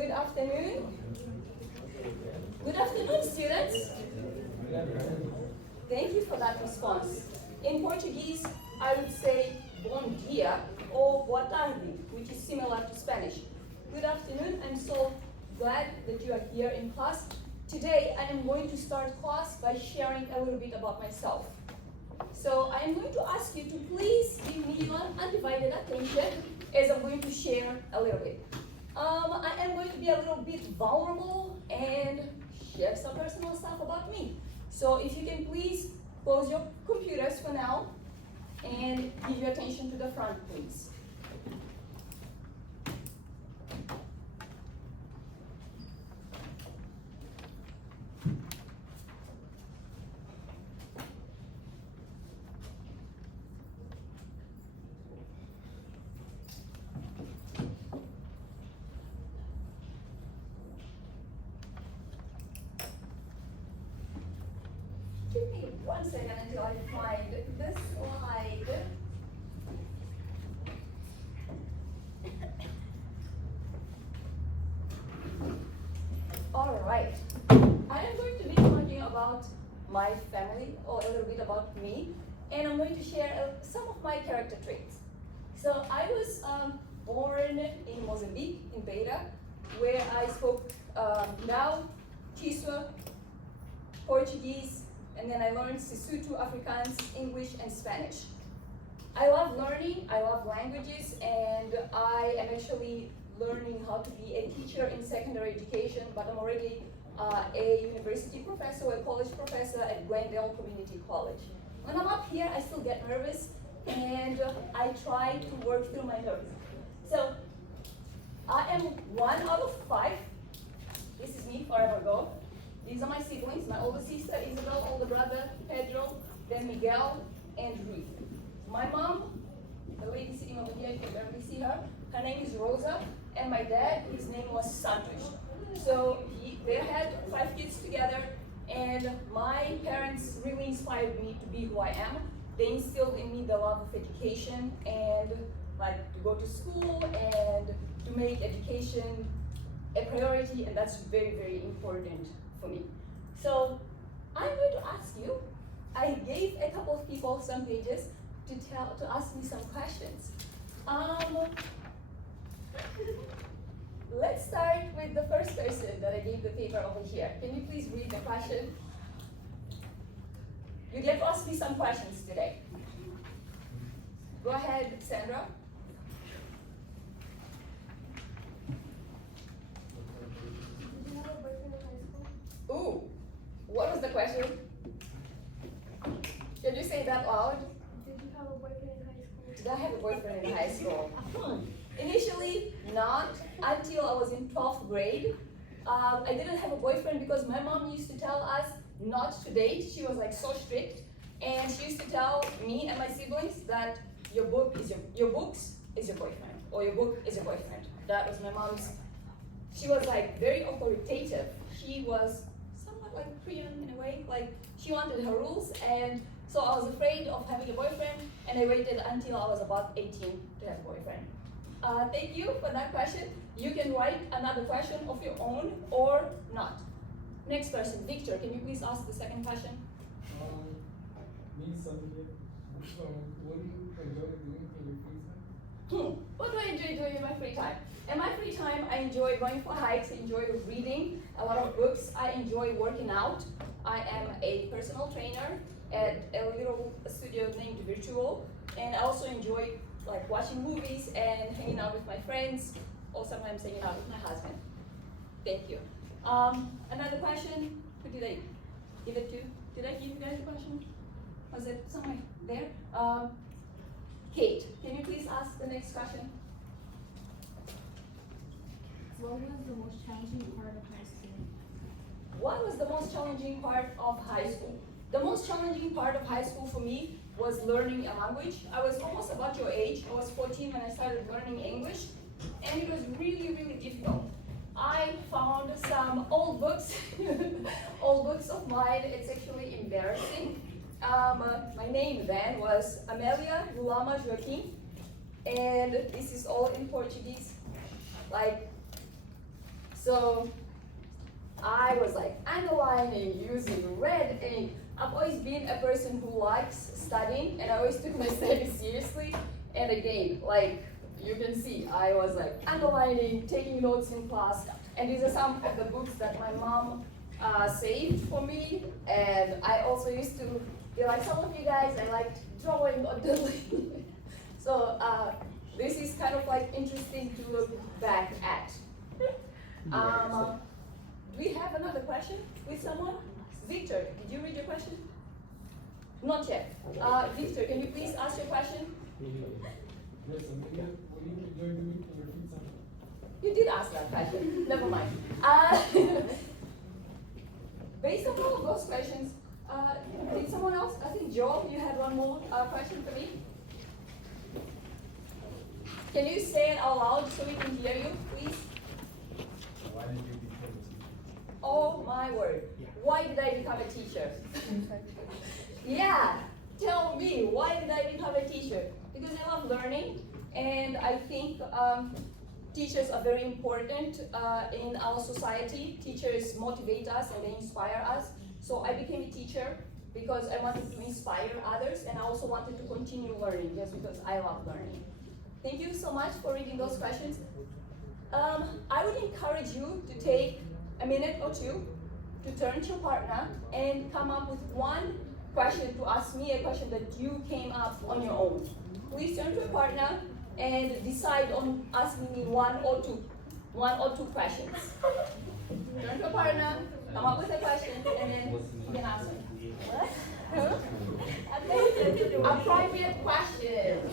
Good afternoon. Good afternoon, students. Thank you for that response. In Portuguese, I would say bom dia or boa tarde, which is similar to Spanish. Good afternoon. I'm so glad that you are here in class. Today, I am going to start class by sharing a little bit about myself. So I am going to ask you to please give me your undivided attention as I'm going to share a little bit. I am going to be a little bit vulnerable and share some personal stuff about me. So if you can please close your computers for now and give your attention to the front, please. Give me 1 second until I find this slide. All right. I am going to be talking about my family, or a little bit about me, and I'm going to share some of my character traits. So I was born in Mozambique, in Beira, where I spoke now Kiswa, Portuguese, and then I learned Sisutu, Afrikaans, English, and Spanish. I love learning, I love languages, and I am actually learning how to be a teacher in secondary education, but I'm already a university professor, a college professor at Glendale Community College. When I'm up here, I still get nervous, and I try to work through my nerves. So, I am 1 out of 5. This is me forever ago. These are my siblings, my older sister, Isabel, older brother, Pedro, then Miguel, and Ruth. My mom, the lady sitting over here, you can barely see her, her name is Rosa, and my dad, his name was Santos. So they had 5 kids together, and my parents really inspired me to be who I am. They instilled in me the love of education and like to go to school and to make education a priority, and that's very, very important for me. So I'm going to ask you, I gave a couple of people some pages to ask me some questions. Let's start with the first person that I gave the paper over here. Can you please read the question? You get to ask me some questions today. Go ahead, Sandra. Did you have a boyfriend in high school? Ooh, what was the question? Can you say that loud? Did you have a boyfriend in high school? Did I have a boyfriend in high school? Initially, not until I was in 12th grade. I didn't have a boyfriend because my mom used to tell us not to date. She was like so strict, and she used to tell me and my siblings that your books is your boyfriend, or your book is your boyfriend. That was my mom's. She was like very authoritative. She was somewhat like Korean in a way, like she wanted her rules, and so I was afraid of having a boyfriend, and I waited until I was about 18 to have a boyfriend. Thank you for that question. You can write another question of your own or not. Next person, Victor, can you please ask the second question? Me, Samir. What do you enjoy doing in your free time? What do I enjoy doing in my free time? In my free time, I enjoy going for hikes, I enjoy reading a lot of books, I enjoy working out. I am a personal trainer at a little studio named Virtual, and I also enjoy like watching movies and hanging out with my friends, or sometimes hanging out with my husband. Thank you. Another question, who did I give it to? Did I give you guys a question? Was it somewhere there? Kate, can you please ask the next question? What was the most challenging part of high school? What was the most challenging part of high school? The most challenging part of high school for me was learning a language. I was almost about your age. I was 14 when I started learning English, and it was really, really difficult. I found some old books, old books of mine. It's actually embarrassing. My name then was Amélia Gulama Joaquim, and this is all in Portuguese. Like, So I was like underlining, using red ink. I've always been a person who likes studying, and I always took my studies seriously. And again, like you can see, I was like underlining, taking notes in class. And these are some of the books that my mom saved for me. And I also used to be like some of you guys, I liked drawing or doodling. So this is kind of like interesting to look back at. Do we have another question with someone? Victor, did you read your question? Not yet. Victor, can you please ask your question? Yes, Amelia, what do you enjoy doing in your free time? You did ask that question. Never mind. Based on all of those questions, did someone else? I think Joel, you had one more question for me. Can you say it out loud so we can hear you, please? Why did you become a teacher? Oh my word. Why did I become a teacher? Yeah, tell me, why did I become a teacher? Because I love learning, and I think teachers are very important in our society. Teachers motivate us and they inspire us. So I became a teacher because I wanted to inspire others, and I also wanted to continue learning just because I love learning. Thank you so much for reading those questions. I would encourage you to take a minute or two to turn to your partner and come up with one question to ask me, a question that you came up on your own. Please turn to your partner and decide on asking me one or two questions. Turn to your partner, come up with a question, and then you can answer. Appropriate questions.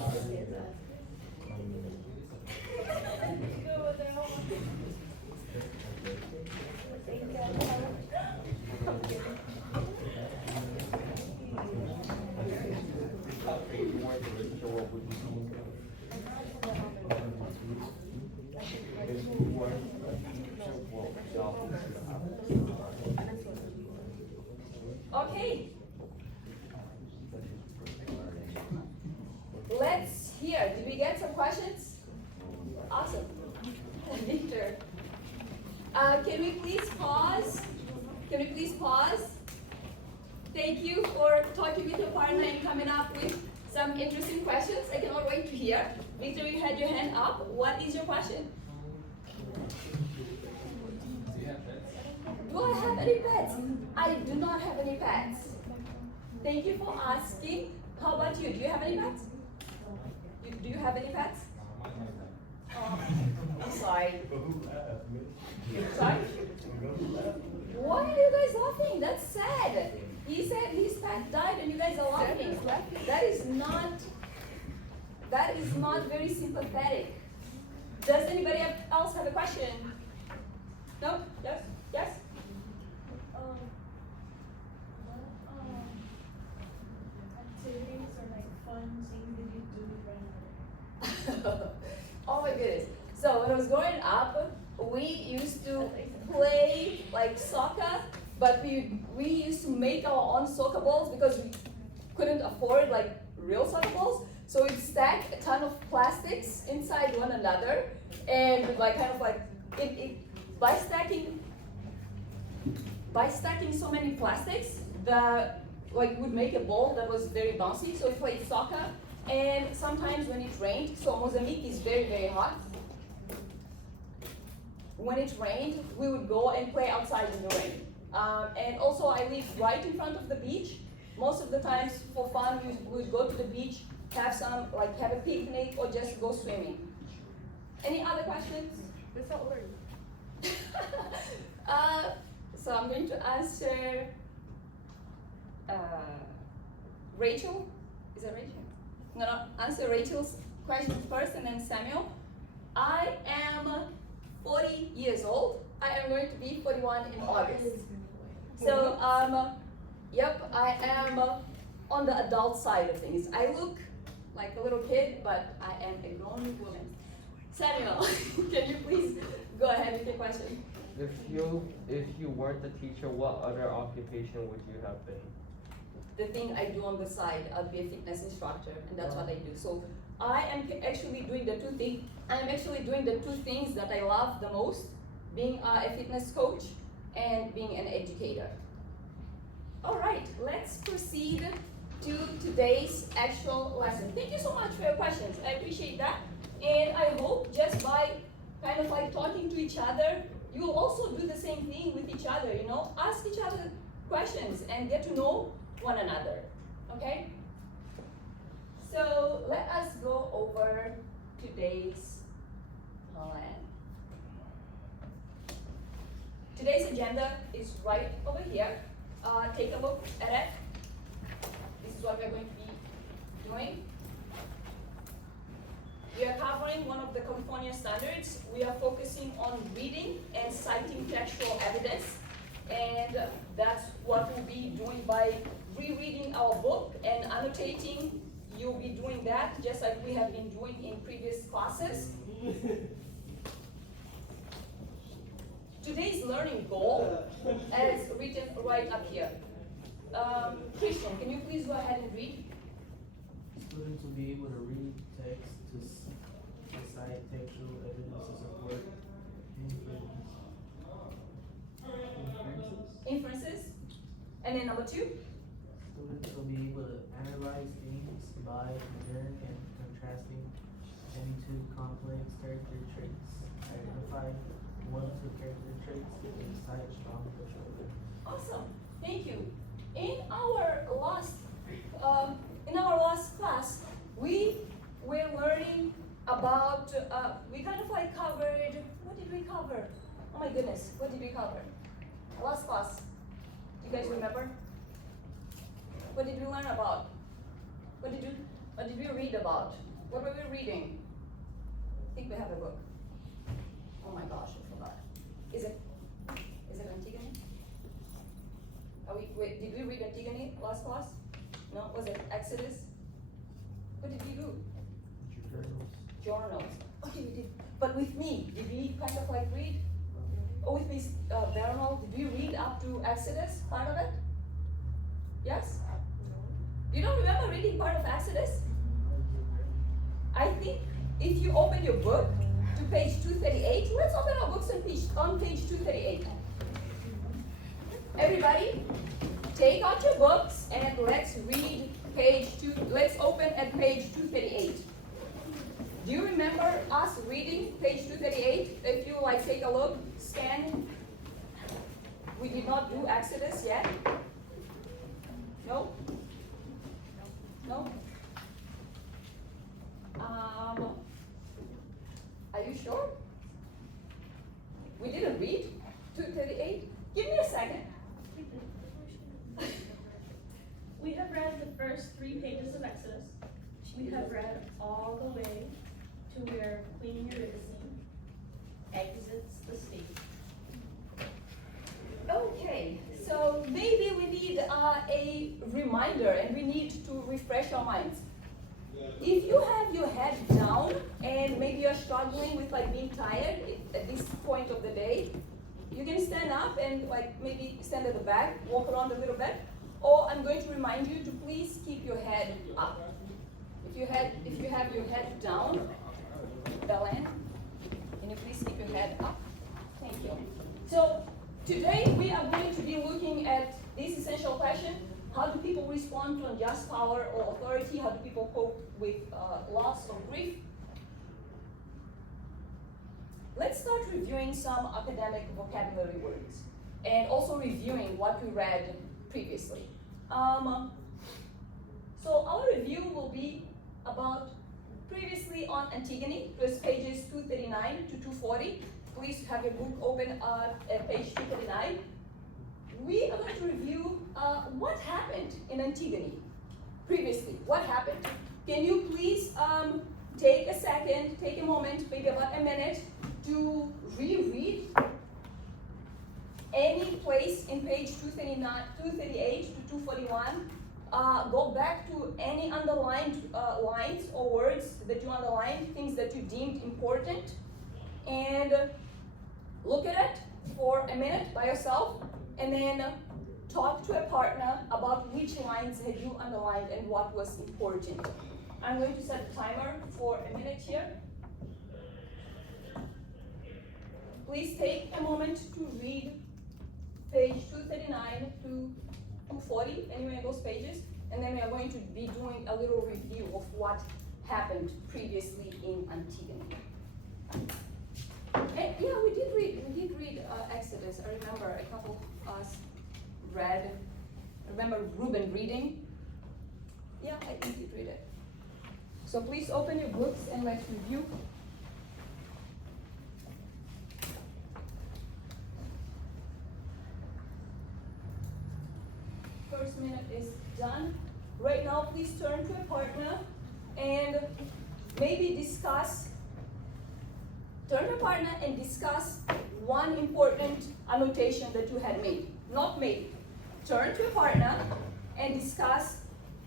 Okay. Let's hear. Did we get some questions? Awesome. Victor. Can we please pause? Can we please pause? Thank you for talking with your partner and coming up with some interesting questions. I cannot wait to hear. Victor, you had your hand up. What is your question? Do you have pets? Do I have any pets? I do not have any pets. Thank you for asking. How about you? Do you have any pets? Do you have any pets? Oh, I'm sorry. Sorry? Why are you guys laughing? That's sad. He said his pet died and you guys are laughing. That is not very sympathetic. Does anybody else have a question? No? Yes? Yes? Activities or like fun things that you do with friends? Oh my goodness. So when I was growing up, we used to play like soccer, but we used to make our own soccer balls because we couldn't afford like real soccer balls. So we'd stack a ton of plastics inside one another, and like kind of like by stacking so many plastics, would make a ball that was very bouncy. So we played soccer, and sometimes when it rained, so Mozambique is very, very hot. When it rained, we would go and play outside in the rain. And also I live right in front of the beach. Most of the times for fun, we would go to the beach, have a picnic, or just go swimming. Any other questions? That's not word. So I'm going to answer Rachel. Is that Rachel? I'm gonna answer Rachel's question first, and then Samuel. I am 40 years old. I am going to be 41 in August. So, yep, I am on the adult side of things. I look like a little kid, but I am a grown woman. Samuel, can you please go ahead with your question? If you weren't a teacher, what other occupation would you have been? The thing I do on the side, I'll be a fitness instructor, and that's what I do. So I am actually doing the two things. I am actually doing the two things that I love the most. being a fitness coach, and being an educator. All right, let's proceed to today's actual lesson. Thank you so much for your questions. I appreciate that. And I hope just by kind of like talking to each other, you will also do the same thing with each other, you know? Ask each other questions and get to know one another, okay? So let us go over today's plan. Today's agenda is right over here. Take a look at it. This is what we're going to be doing. We are covering one of the California standards. We are focusing on reading and citing textual evidence. And that's what we'll be doing by rereading our book and annotating. You'll be doing that just like we have been doing in previous classes. Today's learning goal is written right up here. Christian, can you please go ahead and read? Students will be able to read text to cite textual evidence to support Inferences. And then number 2? Students will be able to analyze themes by comparing and contrasting any two complex character traits. Identify one or two character traits and cite strong textual evidence. Awesome. Thank you. In our last class, we were learning about, we kind of like covered, what did we cover? Oh my goodness, what did we cover? Last class. Do you guys remember? What did we learn about? What did we read about? What were we reading? I think we have a book. Oh my gosh, I forgot. Is it Antigone? Did we read Antigone last class? No, was it Exodus? What did we do? Journals. Okay, we did. But with me, did we kind of like read? Oh, with Miss Bernal, did we read up to Exodus, part of it? Yes? You don't remember reading part of Exodus? I think if you open your book to page 238, let's open our books on page 238. Everybody, take out your books and let's read let's open at page 238. Do you remember us reading page 238? If you like take a look, scan. We did not do Exodus yet. No? No? Are you sure? We didn't read 238? Give me a second. We have read the first 3 pages of Exodus. We have read all the way to where Queen Eurydice exits the state. Okay, so maybe we need a reminder and we need to refresh our minds. If you have your head down and maybe you're struggling with like being tired at this point of the day, you can stand up and like maybe stand at the back, walk around a little bit, or I'm going to remind you to please keep your head up. If you have your head down, Belen, can you please keep your head up? Thank you. So today we are going to be looking at this essential question: how do people respond to unjust power or authority? How do people cope with loss or grief? Let's start reviewing some academic vocabulary words and also reviewing what we read previously. So our review will be about previously on Antigone. It was pages 239 to 240. Please have your book open at page 239. We are going to review what happened in Antigone previously. What happened? Can you please take a second, take a moment, maybe about a minute, to reread any place in page 239, 238 to 241. Go back to any underlined lines or words that you underlined, things that you deemed important, and look at it for a minute by yourself, and then talk to a partner about which lines had you underlined and what was important. I'm going to set a timer for a minute here. please take a moment to read page 239 to 240, anyway, those pages, and then we are going to be doing a little review of what happened previously in Antigone. And yeah, we did read Exodus. I remember a couple of us read. Remember Reuben reading? Yeah, I did read it. So please open your books and let's review. First minute is done. Right now, please turn to a partner and maybe discuss. Turn to a partner and discuss one important annotation that you had made. Not made. Turn to a partner and discuss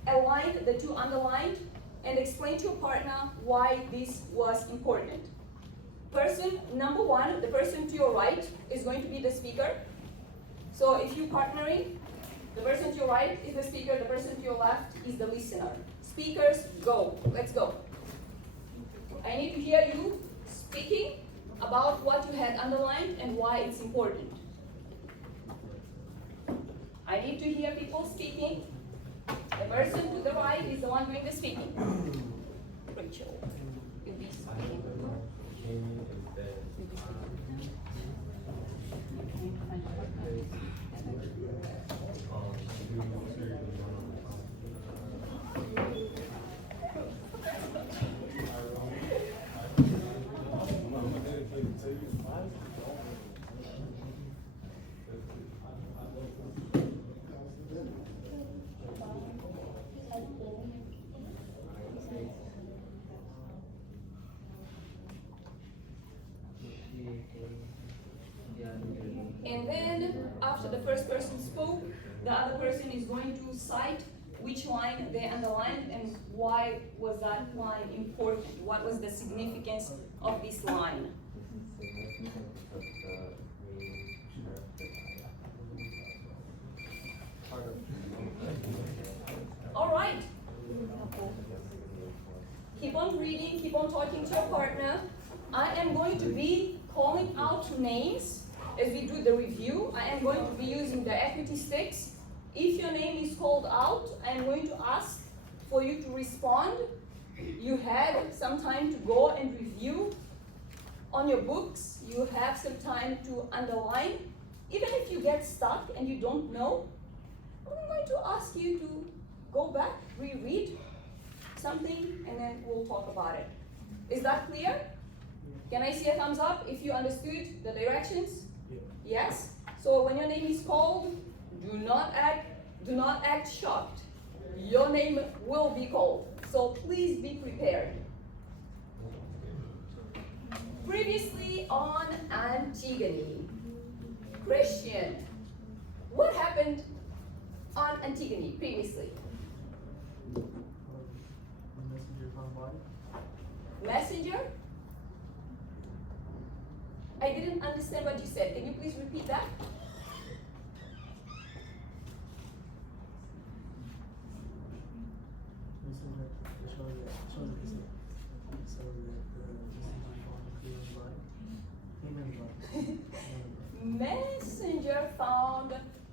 a line that you underlined and explain to your partner why this was important. Person number one, the person to your right, is going to be the speaker. So if you're partnering, the person to your right is the speaker, the person to your left is the listener. Speakers, go. Let's go. I need to hear you speaking about what you had underlined and why it's important. I need to hear people speaking. The person to the right is the one doing the speaking. Rachel, you'll be speaking. And then, after the first person spoke, the other person is going to cite which line they underlined and why was that line important. What was the significance of this line? All right. Keep on reading, keep on talking to your partner. I am going to be calling out names as we do the review. I am going to be using the equity sticks. If your name is called out, I am going to ask for you to respond. You had some time to go and review on your books. You have some time to underline. Even if you get stuck and you don't know, I'm going to ask you to go back, reread something, and then we'll talk about it. Is that clear? Can I see a thumbs up if you understood the directions? Yes? So when your name is called, do not act shocked. Your name will be called. So please be prepared. Previously on Antigone, Christian, what happened on Antigone previously? Messenger found body. Messenger? I didn't understand what you said. Can you please repeat that? Messenger shows that so that the messenger found Haman's body. Messenger found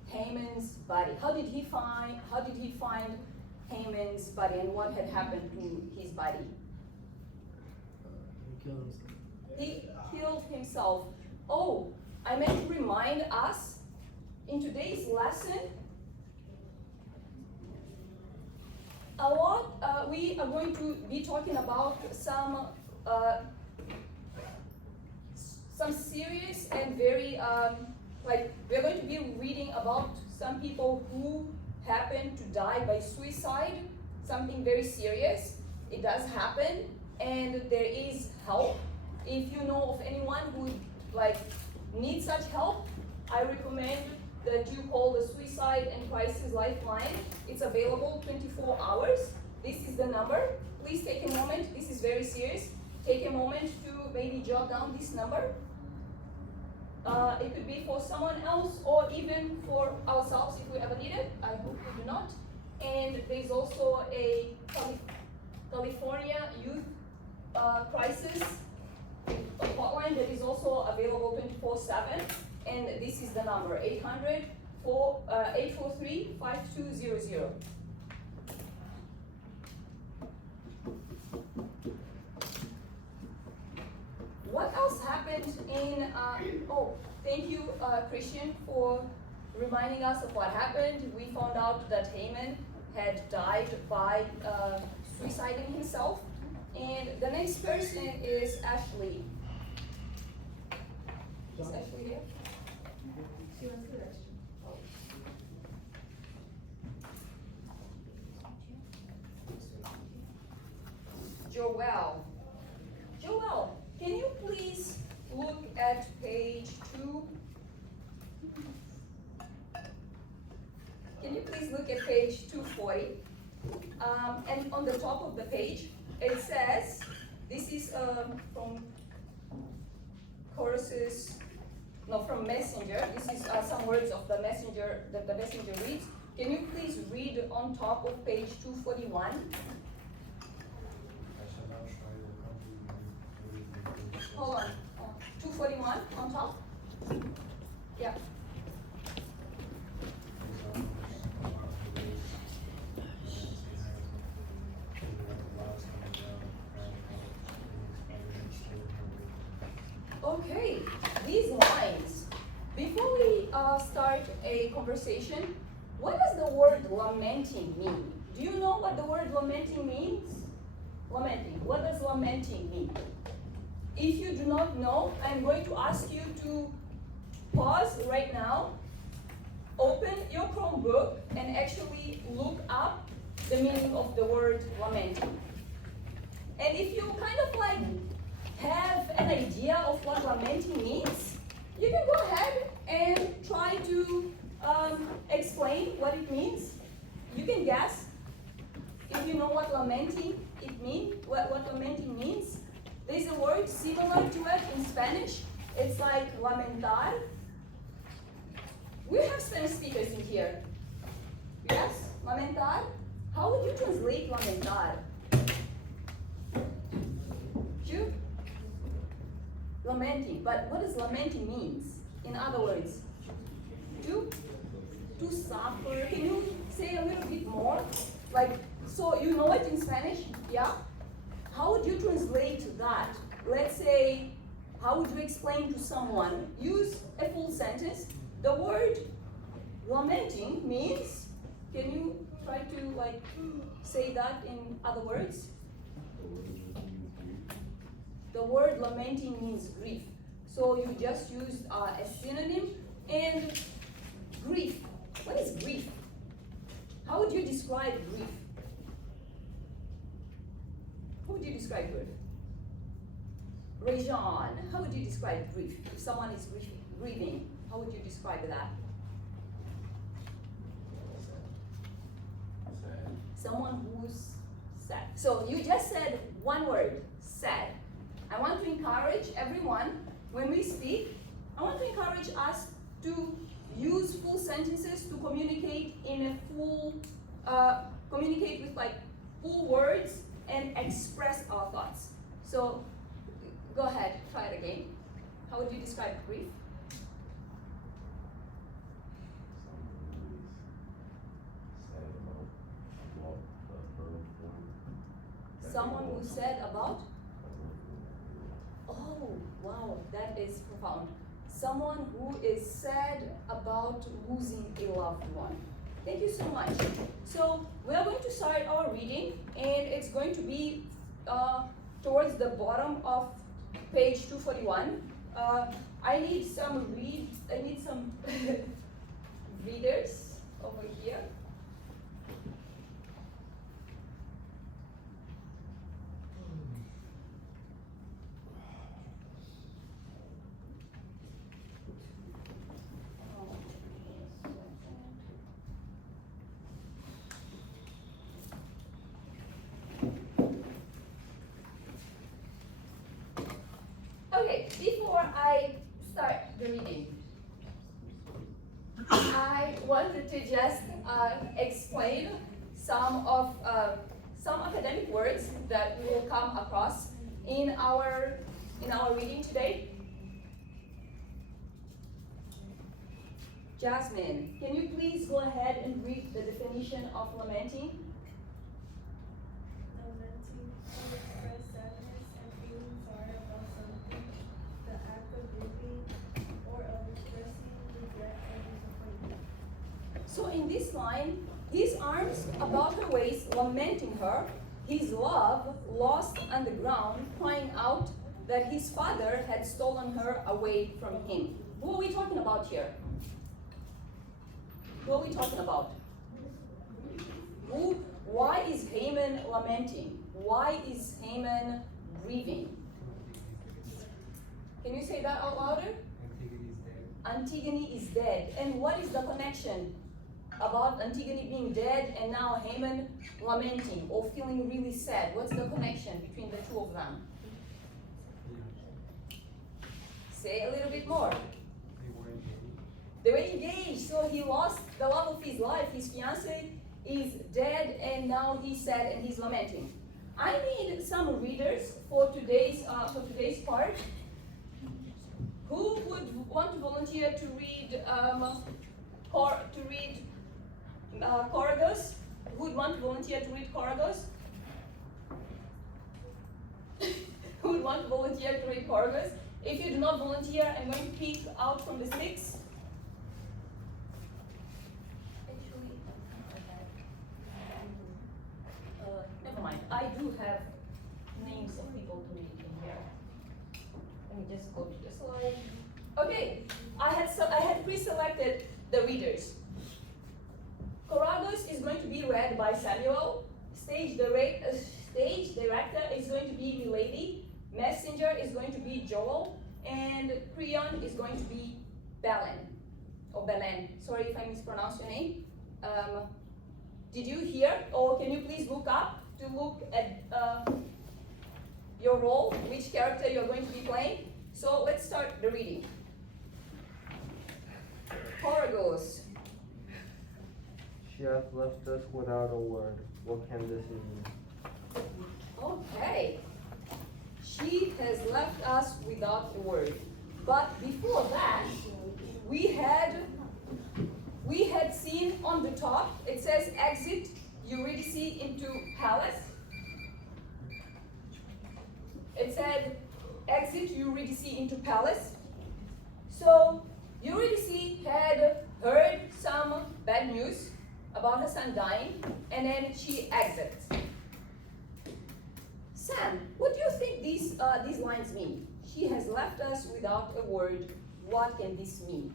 Haman's body. How did he find Haman's body and what had happened to his body? he killed himself. He killed himself. Oh, I meant to remind us in today's lesson, we are going to be talking about some serious and very, we're going to be reading about some people who happen to die by suicide, something very serious. It does happen, and there is help. If you know of anyone who needs such help, I recommend that you call the Suicide and Crisis Lifeline. It's available 24 hours. This is the number. Please take a moment. This is very serious. Take a moment to maybe jot down this number. It could be for someone else or even for ourselves if we ever need it. I hope we do not. And there's also a California Youth Crisis hotline that is also available 24 47, and this is the number 843-5200. What else happened in, oh, thank you, Christian, for reminding us of what happened. We found out that Haman had died by suiciding himself. And the next person is Ashley. Is Ashley here? She went to the restroom. Joelle. Joelle, can you please look at page 2? Can you please look at page 240? And on the top of the page, it says, this is from choruses, no, from Messenger. This is some words of the Messenger that the Messenger reads. Can you please read on top of page 241? Hold on. 241 on top? Yeah. Okay, these lines. Before we start a conversation, what does the word lamenting mean? Do you know what the word lamenting means? Lamenting. What does lamenting mean? If you do not know, I'm going to ask you to pause right now, open your Chromebook, and actually look up the meaning of the word lamenting. And if you kind of like have an idea of what lamenting means, you can go ahead and try to explain what it means. You can guess if you know what lamenting what lamenting means. There's a word similar to it in Spanish. It's like lamentar. We have Spanish speakers in here. Yes, lamentar. How would you translate lamentar? You? Lamenting, but what does lamenting means? In other words, to suffer. Can you say a little bit more? Like, so you know it in Spanish, yeah? How would you translate that? Let's say, how would you explain to someone? Use a full sentence. The word lamenting means, can you try to like say that in other words? The word lamenting means grief. So you just used a synonym. And grief, what is grief? How would you describe grief? How would you describe grief? Rajan, how would you describe grief? If someone is grieving, how would you describe that? Sad. Someone who's sad. So you just said one word, sad. I want to encourage everyone, when we speak, I want to encourage us to use full sentences to communicate in a full, communicate with like full words and express our thoughts. So go ahead, try it again. How would you describe grief? Someone who said about? Oh, wow, that is profound. Someone who is sad about losing a loved one. Thank you so much. So we are going to start our reading, and it's going to be towards the bottom of page 241. I need some readers over here. Okay, before I start the reading, I wanted to just explain some academic words that we will come across in our reading today. Jasmine, can you please go ahead and read the definition of lamenting? Lamenting to express sadness and feeling sorry about something, the act of weeping or of expressing regret or disappointment. So in this line, his arms about her waist, lamenting her, his love lost on the ground, crying out that his father had stolen her away from him. Who are we talking about here? Who are we talking about? Why is Haman lamenting? Why is Haman grieving? Can you say that out louder? Antigone is dead. And what is the connection about Antigone being dead and now Haman lamenting or feeling really sad? What's the connection between the two of them? Say a little bit more. They were engaged, so he lost the love of his life. His fiancée is dead and now he's sad and he's lamenting. I need some readers for today's part. Who would want to volunteer to read Coragos? Who would want to volunteer to read Coragos? Who would want to volunteer to read Coragos? If you do not volunteer, I'm going to pick out from the six. Never mind. I do have names of people to read in here. Let me just go to the slide. Okay, I had pre-selected the readers. Coragos is going to be read by Samuel. Stage director is going to be Milady. Messenger is going to be Joel. And Creon is going to be Belen. Or Belen. Sorry if I mispronounced your name. Did you hear? Or can you please look up to look at your role, which character you're going to be playing? So let's start the reading. Coragos. She has left us without a word. What can this mean? Okay. She has left us without a word. But before that, we had seen on the top, it says exit Eurydice into palace. It said exit Eurydice into palace. So Eurydice had heard some bad news about her son dying, and then she exits. Sam, what do you think these lines mean? She has left us without a word. What can this mean?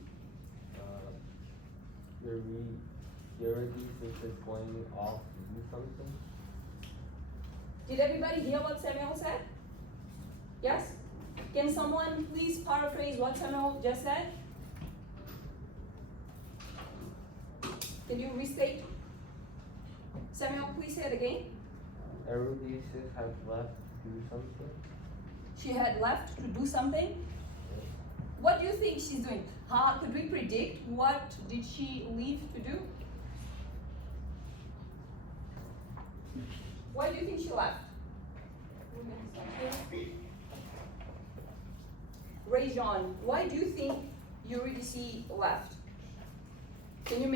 Eurydice is just going off to do something. Did everybody hear what Samuel said? Yes? Can someone please paraphrase what Samuel just said? Can you restate? Samuel, please say it again. Eurydice has left to do something. She had left to do something. What do you think she's doing? Could we predict what did she leave to do? Why do you think she left? Rajon, why do you think Eurydice left? Can you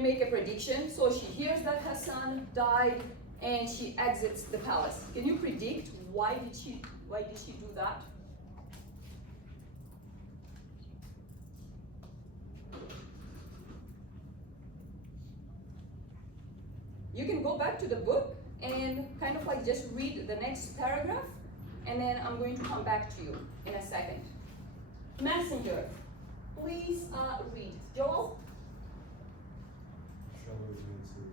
make a prediction? So she hears that her son died and she exits the palace. Can you predict why did she do that? You can go back to the book and kind of like just read the next paragraph, and then I'm going to come back to you in a second. Messenger, please read. Joel? Trouble answered,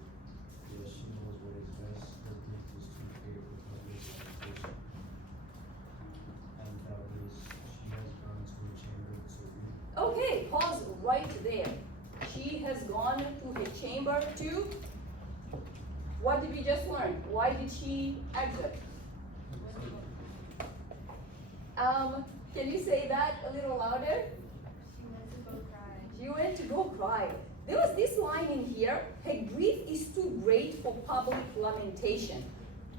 yes, she knows what is best, her grief is too great for public supplication. And doubtless she has gone to her chamber to weep. Okay, pause right there. She has gone to her chamber to. What did we just learn? Why did she exit? Can you say that a little louder? She went to go cry. She went to go cry. There was this line in here, her grief is too great for public lamentation.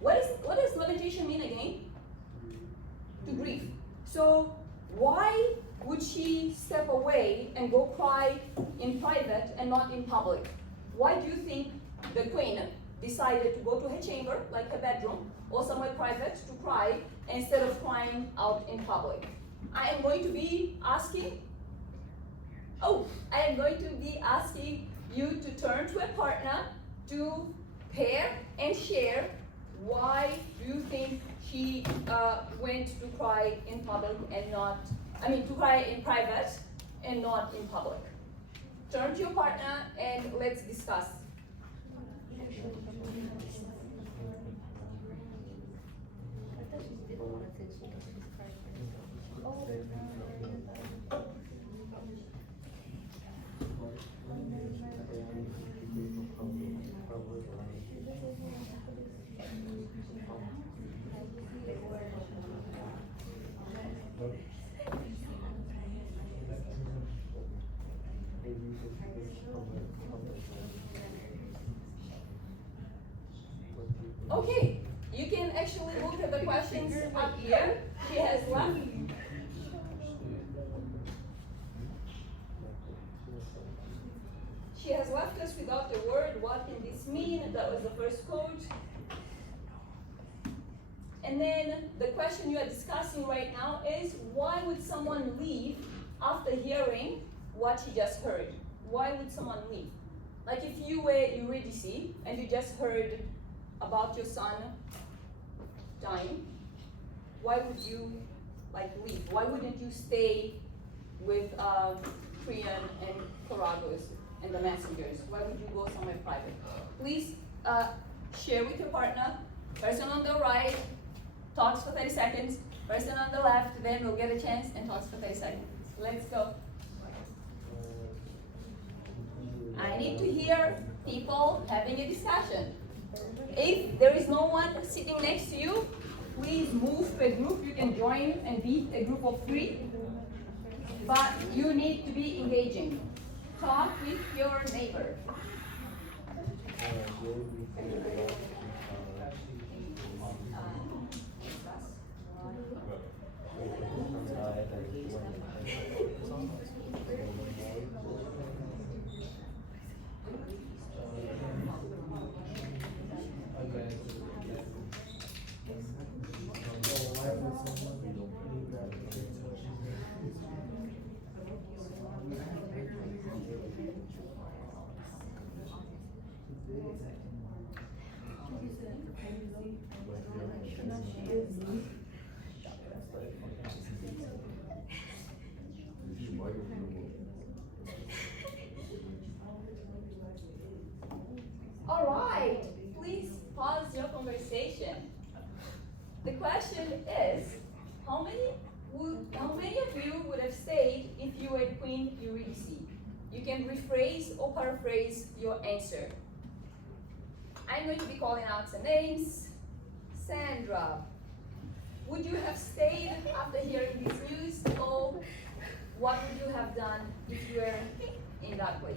What does lamentation mean again? To grieve. So why would she she step away and go cry in private and not in public? Why do you think the queen decided to go to her chamber, like her bedroom, or somewhere private to cry instead of crying out in public? I am going to be asking you to turn to a partner to pair and share why do you think she went to cry in public and not, to cry in private and not in public. Turn to your partner and let's discuss. Okay, you can actually look at the questions up here. She has left. She has left us without the word. What can this mean? That was the first quote. And then the question you are discussing right now is, why would someone leave after hearing what he just heard? Why would someone leave? Like if you were Eurydice and you just heard about your son dying, why would you leave? Why wouldn't you stay with Priyan and Caragos and the messengers? Why would you go somewhere private? Please share with your partner. Person on the right talks for 30 seconds. Person on the left then will get a chance and talks for 30 seconds. Let's go. I need to hear people having a discussion. If there is no one sitting next to you, please move to a group. You can join and be a group of 3. But you need to be engaging. Talk with your neighbor. All right, please pause your conversation. The question is, how many of you would have stayed if you were Queen Eurydice? You can rephrase or paraphrase your answer. I'm going to be calling out some names. Sandra, would you have stayed after hearing this news, or what would you have done if you were in that place?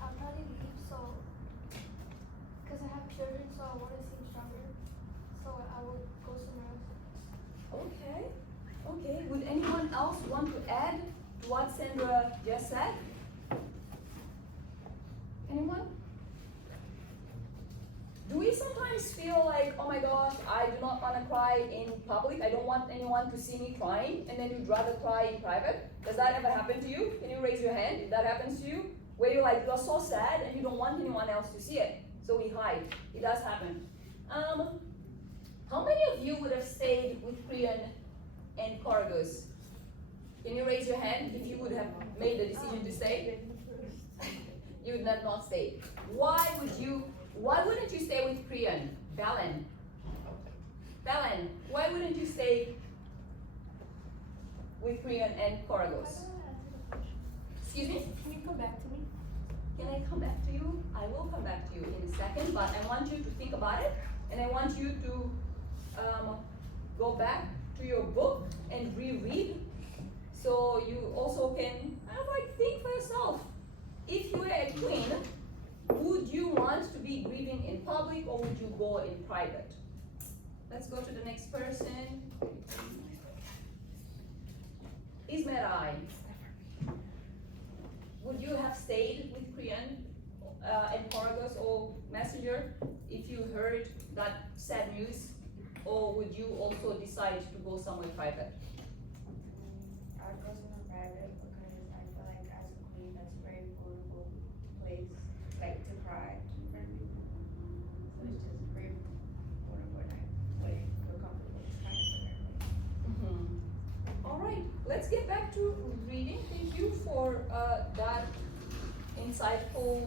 I'll probably leave, because I have children, so I want to seem stronger, so I will go somewhere else. Okay. Would anyone else want to add to what Sandra just said? Anyone? Do we sometimes feel like, oh my gosh, I do not want to cry in public, I don't want anyone to see me crying, and then you'd rather cry in private? Does that ever happen to you? Can you raise your hand if that happens to you? Where you're like, you're so sad and you don't want anyone else to see it, so we hide. It does happen. How many of you would have stayed with Priyan and Caragos? Can you raise your hand if you would have made the decision to stay? You would not stay. Why wouldn't you stay with Priyan? Balan, why wouldn't you stay with Priyan and Caragos? Excuse me? Can you come back to me? Can I come back to you? I will come back to you in a second, but I want you to think about it, and I want you to go back to your book and reread, so you also can think for yourself. If you were a queen, would you want to be grieving in public or would you go in private? Let's go to the next person. Please, Merai. Would you have stayed with Kriyan and Coragos or Messenger if you heard that sad news? Or would you also decide to go somewhere private? I'd go somewhere private because I feel like as a queen, that's a very vulnerable place, like to cry in front of people. So it's just very vulnerable and I wouldn't feel comfortable just crying in front of everybody. All right, let's get back to reading. Thank you for that insightful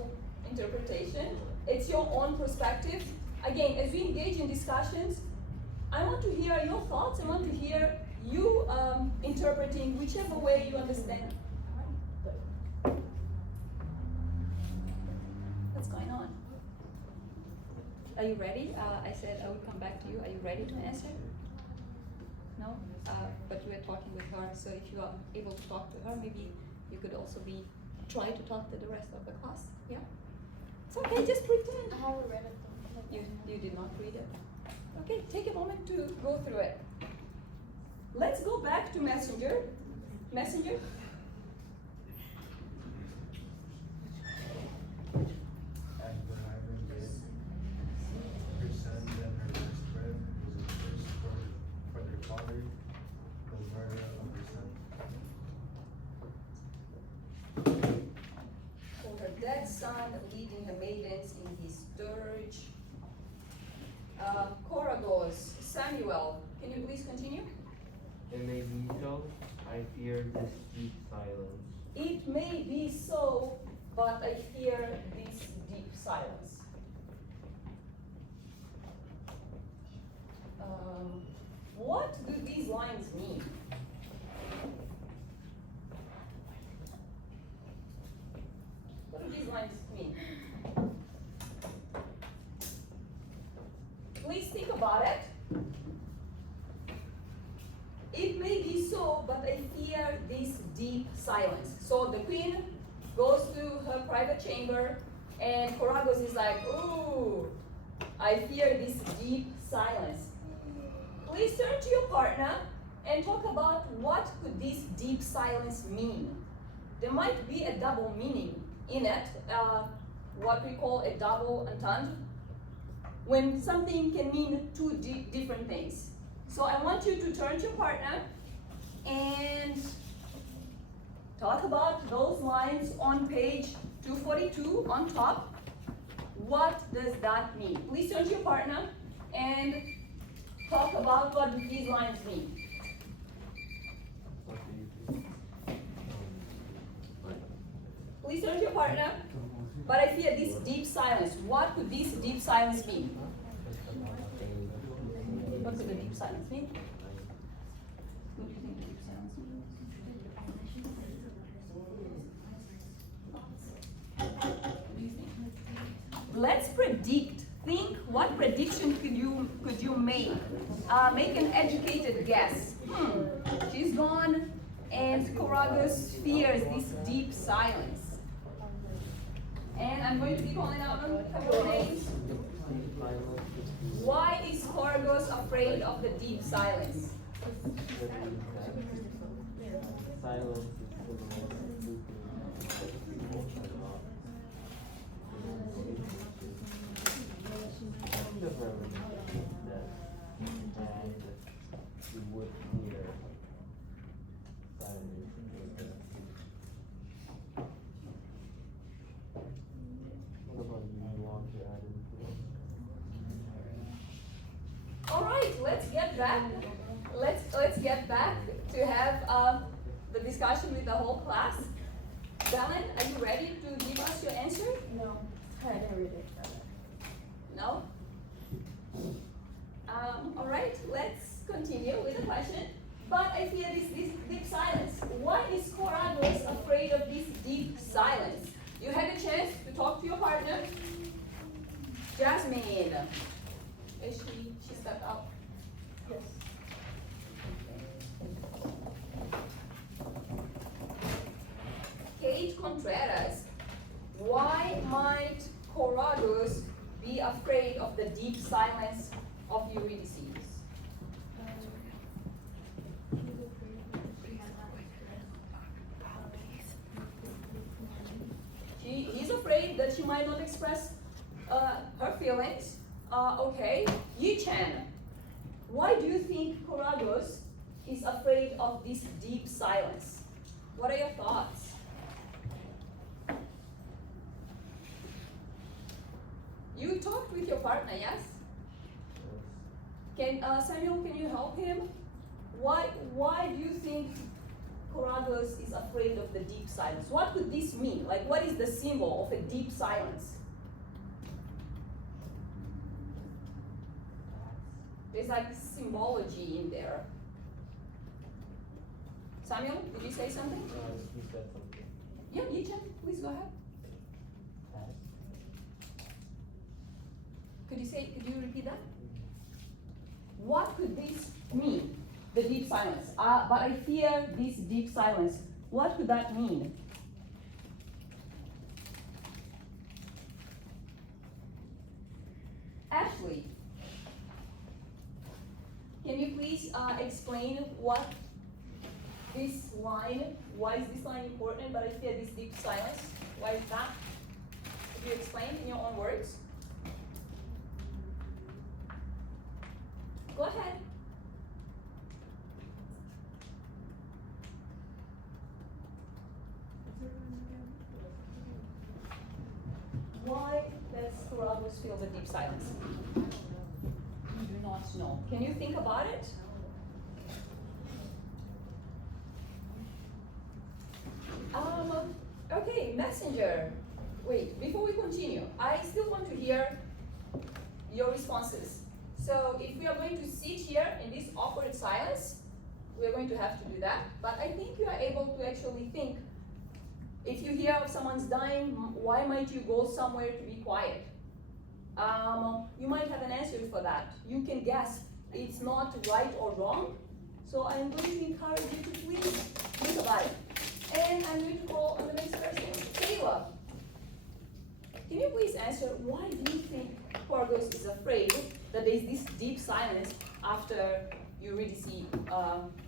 interpretation. It's your own perspective. Again, as we engage in discussions, I want to hear your thoughts. I want to hear you interpreting whichever way you understand. What's going on? Are you ready? I said I would come back to you. Are you ready to answer? No? But you were talking with her, so if you are able to talk to her, maybe you could also try to talk to the rest of the class. Yeah? It's okay, just pretend. I haven't read it though. You did not read it? Okay, take a moment to go through it. Let's go back to Messenger. Messenger? And the Hiram did, her son and her firstborn was a curse for their father, the murder of her son. For her dead son, leading her maidens in his dirge. Coragos, Samuel, can you please continue? It may be so, I fear this deep silence. It may be so, but I fear this deep silence. What do these lines mean? What do these lines mean? Please think about it. It may be so, but I fear this deep silence. So the queen goes to her private chamber, and Coragos is like, ooh, I fear this deep silence. Please turn to your partner and talk about what could this deep silence mean. There might be a double meaning in it, what we call a double entendre, when something can mean two different things. So I want you to turn to your partner and talk about those lines on page 242 on top. What does that mean? Please turn to your partner and talk about what these lines mean. Please turn to your partner. But I fear this deep silence. What could this deep silence mean? What could the deep silence mean? What do you think the deep silence means? What do you think? Let's predict. Think what prediction could you make? Make an educated guess. She's gone, and Coragos fears this deep silence. And I'm going to be calling out a couple of names. Why is Coragos afraid of the deep silence? Silence is you would hear silence. What about you want to add into it? All right, let's get back. Let's get back to have the discussion with the whole class. Belen, are you ready to give us your answer? No, I didn't read it. No? All right, let's continue with the question. But I fear this deep silence. Why is Coragos afraid of this deep silence? You had a chance to talk to your partner. Jasmine, is she stepped out? Yes. Kate Contreras, why might Coragos be afraid of the deep silence of Eurydice? she might not express her feelings. Okay, Yi-chan, why do you think Koragos is afraid of this deep silence? What are your thoughts? You talked with your partner, yes? Can Samuel, can you help him? Why do you think Koragos is afraid of the deep silence? What could this mean? Like, what is the symbol of a deep silence? There's like symbology in there. Samuel, did you say something? He said something. Yeah, Yi-chan, please go ahead. Could you repeat that? What could this mean? The deep silence. But I fear this deep silence. What could that mean? Ashley, can you please explain what this line, why is this line important, but I fear this deep silence? Why is that? Could you explain in your own words? Go ahead. Why does Koragos feel the deep silence? You do not know. Can you think about it? Okay, messenger. Wait, before we continue, I still want to hear your responses. So if we are going to sit here in this awkward silence, we're going to have to do that. But I think you are able to actually think, if you hear of someone's dying, why might you go somewhere to be quiet? You might have an answer for that. You can guess. It's not right or wrong. So I'm going to encourage you to please think about it. And I'm going to call on the next person, Kayla. Can you please answer, why do you think Koragos is afraid that there's this deep silence after Eurydice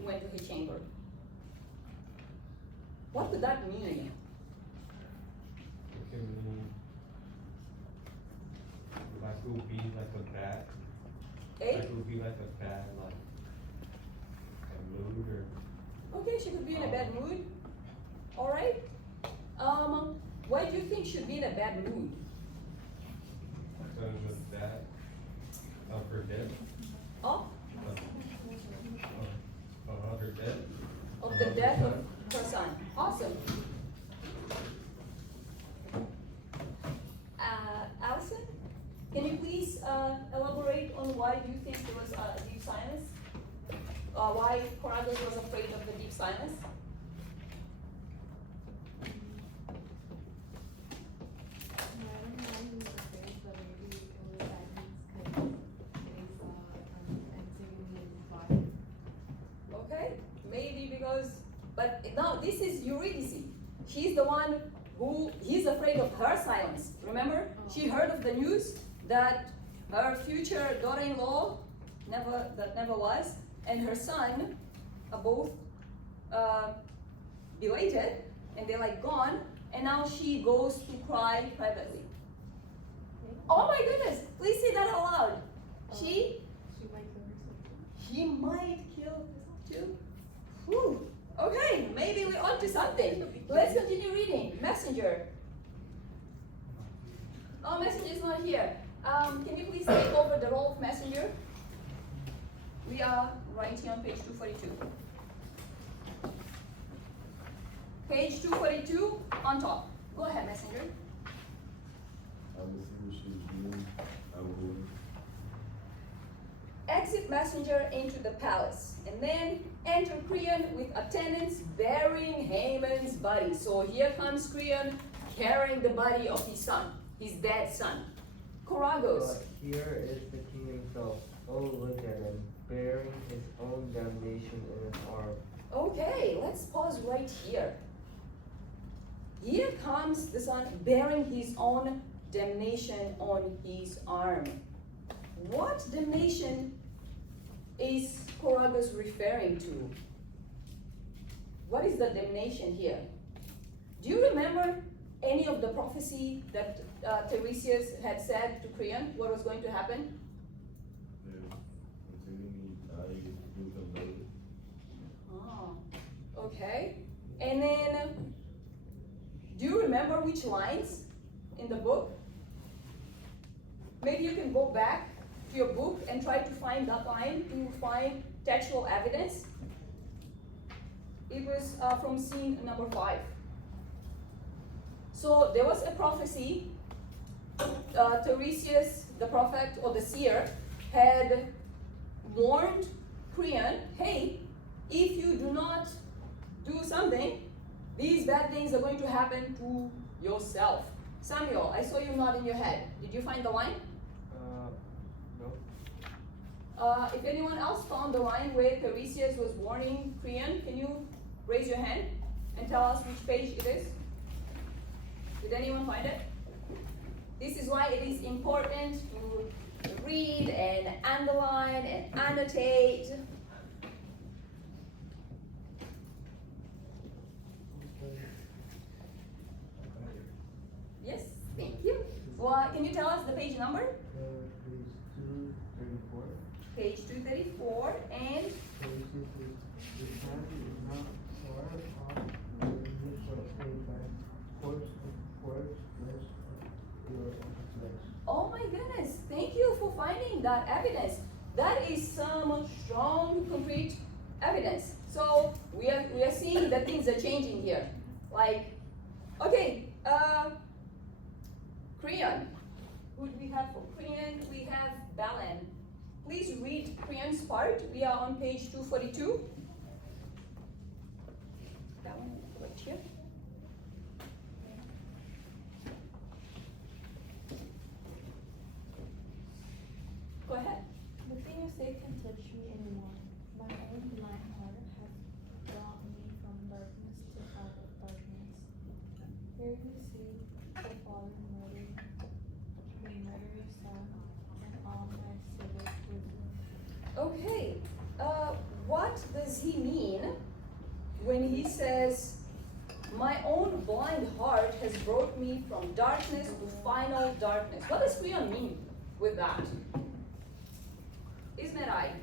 went to her chamber? What would that mean? It can mean like it would be like a bad, Eh? like it would be like a bad like a mood or Okay, she could be in a bad mood. All right. Why do you think she'd be in a bad mood? because of that of her death. Oh, Of her death. of the death of her son. Awesome. Allison, can you please elaborate on why you think there was a deep silence? Why Koragos was afraid of the deep silence? Okay, maybe because, but now this is Eurydice. She's the one who, he's afraid of her silence. Remember? She heard of the news that her future daughter-in-law never was, and her son are both belated, and they're like gone, and now she goes to cry privately. Oh my goodness, please say that out loud. She might kill herself too. Whew. Okay, maybe we're onto something. Let's continue reading. Messenger. Oh, Messenger is not here. Can you please take over the role of Messenger? We are writing on page 242. Page 242 on top. Go ahead, Messenger. I will see what she was doing. I will. Exit Messenger into the palace, and then enter Creon with attendants bearing Haman's body. So here comes Creon carrying the body of his son, his dead son. Koragos. But here is the king himself. Oh, look at him, bearing his own damnation in his arm. Okay, let's pause right here. Here comes the son bearing his own damnation on his arm. What damnation is Koragos referring to? What is the damnation here? Do you remember any of the prophecy that Tiresias had said to Creon, what was going to happen? Oh, okay. And then, do you remember which lines in the book? Maybe you can go back to your book and try to find that line. You will find textual evidence. It was from scene number 5. So there was a prophecy. Tiresias, the prophet or the seer, had warned Creon, hey, if you do not do something, these bad things are going to happen to yourself. Samuel, I saw you nodding your head. Did you find the line? No. If anyone else found the line where Tiresias was warning Creon, can you raise your hand and tell us which page it is? Did anyone find it? This is why it is important to read and underline and annotate. Yes, thank you. Well, can you tell us the page number? Page 234. Page 234 and oh my goodness, thank you for finding that evidence. That is some strong, concrete evidence. So we are seeing that things are changing here. Like, okay, Creon. Who do we have for Creon? We have Balaam. Please read Creon's part. We are on page 242. Balaam, right here. Go ahead. The thing you say can touch me anymore. My own blind heart has brought me from darkness to out of darkness. Here you see the father murdered, the murderous son, and all my civic wisdom. Okay, what does he mean when he says, my own blind heart has brought me from darkness to final darkness? What does Creon mean with that? Isn't it right?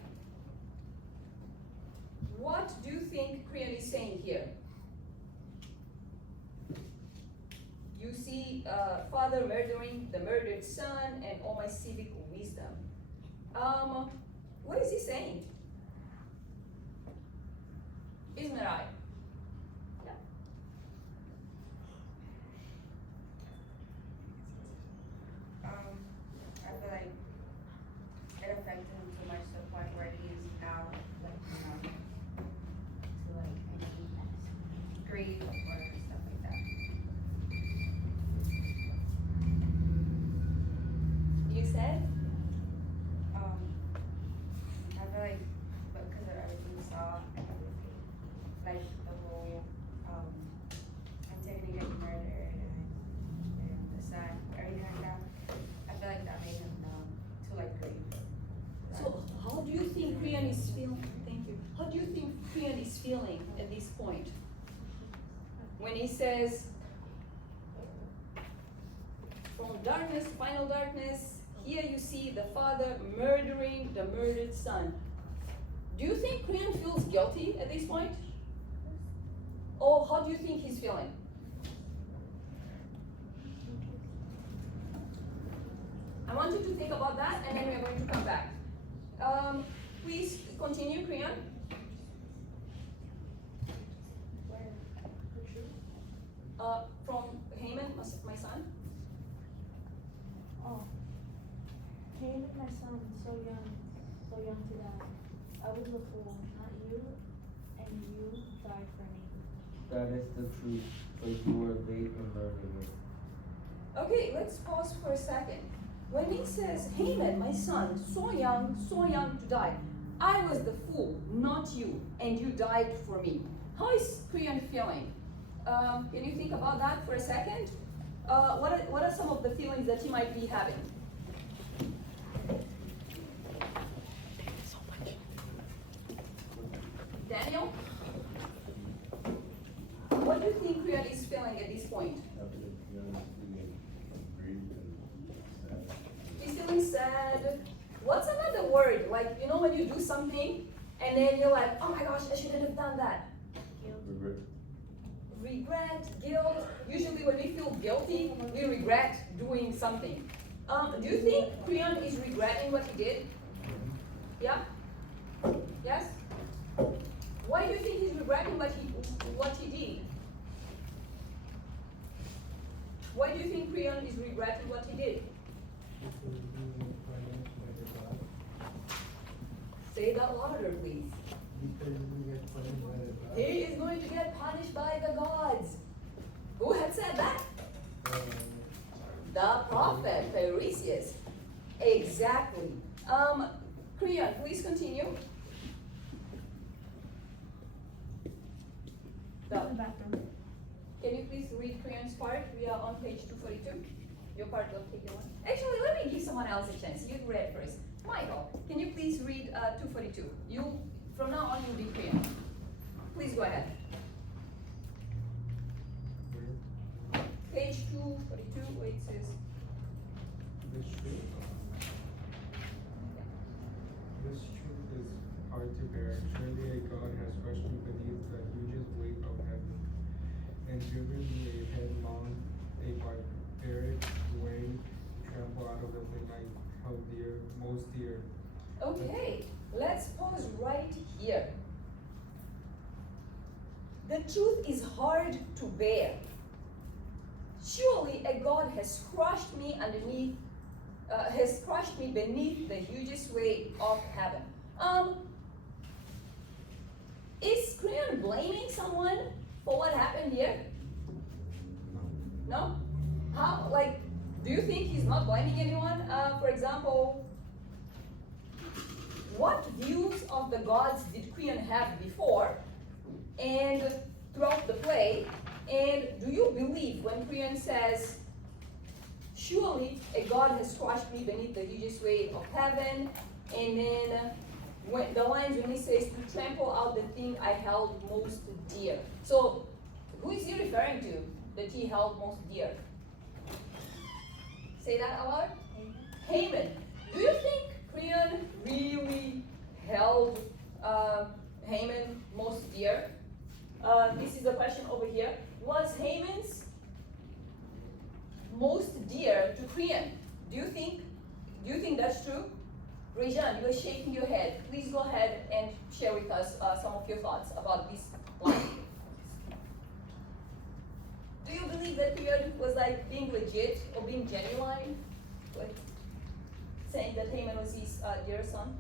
What do you think Creon is saying here? You see father murdering the murdered son and all my civic wisdom. What is he saying? Isn't it right? Yeah. I feel like it affected him too much to the point where he is now like to like grieve or stuff like that. You said? I feel like because of everything we saw and everything, like the whole Antigone getting murdered and the son, everything like that. I feel like that made him to like grieve. So how do you think Creon is feeling? Thank you. How do you think Creon is feeling at this point? When he says, from darkness to final darkness, here you see the father murdering the murdered son. Do you think Creon feels guilty at this point? Or how do you think he's feeling? I want you to think about that and then we're going to come back. Please continue, Creon. From Haman, my son. Oh, Haman, my son, so young to die. I was a fool, not you, and you died for me. That is the truth, but you were late in learning it. Okay, let's pause for a second. When he says, Haman, my son, so young to die, I was the fool, not you, and you died for me. How is Creon feeling? Can you think about that for a second? What are some of the feelings that he might be having? Daniel? What do you think Creon is feeling at this point? After the Like, you know when you do something and then you're like, oh my gosh, I shouldn't have done that. Regret. Regret, guilt. Usually when we feel guilty, we regret doing something. Do you think Creon is regretting what he did? Yeah? Yes? Why do you think he's regretting what he did? Why do you think Creon is regretting what he did? Say that louder, please. He is going to get punished by the gods. Who had said that? The prophet, Tiresias. Exactly. Creon, please continue. In the bathroom. Can you please read Creon's part? We are on page 242. Your part will take you one. Actually, let me give someone else a chance. You read first. Michael, can you please read 242? You, from now on, you'll be Creon. Please go ahead. Page 242, where it says. This truth is hard to bear. Surely a God has crushed me beneath the hugest weight of heaven, and driven me headlong, a barbaric way to trample out of the thing I held dear, most dear. Okay, let's pause right here. The truth is hard to bear. Surely a God has crushed me beneath the hugest weight of heaven. Is Creon blaming someone for what happened here? No? How, like, do you think he's not blaming anyone? For example, what views of the gods did Creon have before and throughout the play? And do you believe when Creon says, surely a God has crushed me beneath the hugest weight of heaven, and then when the lines when he says to trample out the thing I held most dear. So who is he referring to that he held most dear? Say that aloud. Haman. Do you think Creon really held Haman most dear? This is the question over here. Was Haman's most dear to Creon? Do you think that's true? Rejan, you are shaking your head. Please go ahead and share with us some of your thoughts about this line. Do you believe that Creon was like being legit or being genuine, like saying that Haman was his dear son?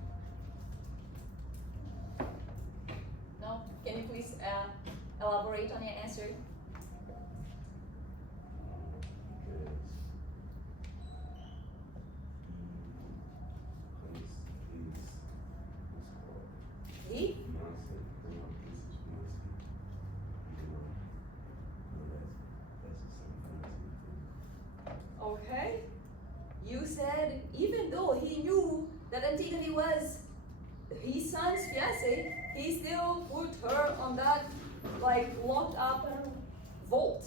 No? Can you please elaborate on your answer? He? Okay. You said even though he knew that Antigone was his son's fiancée, he still put her on that like locked up vault.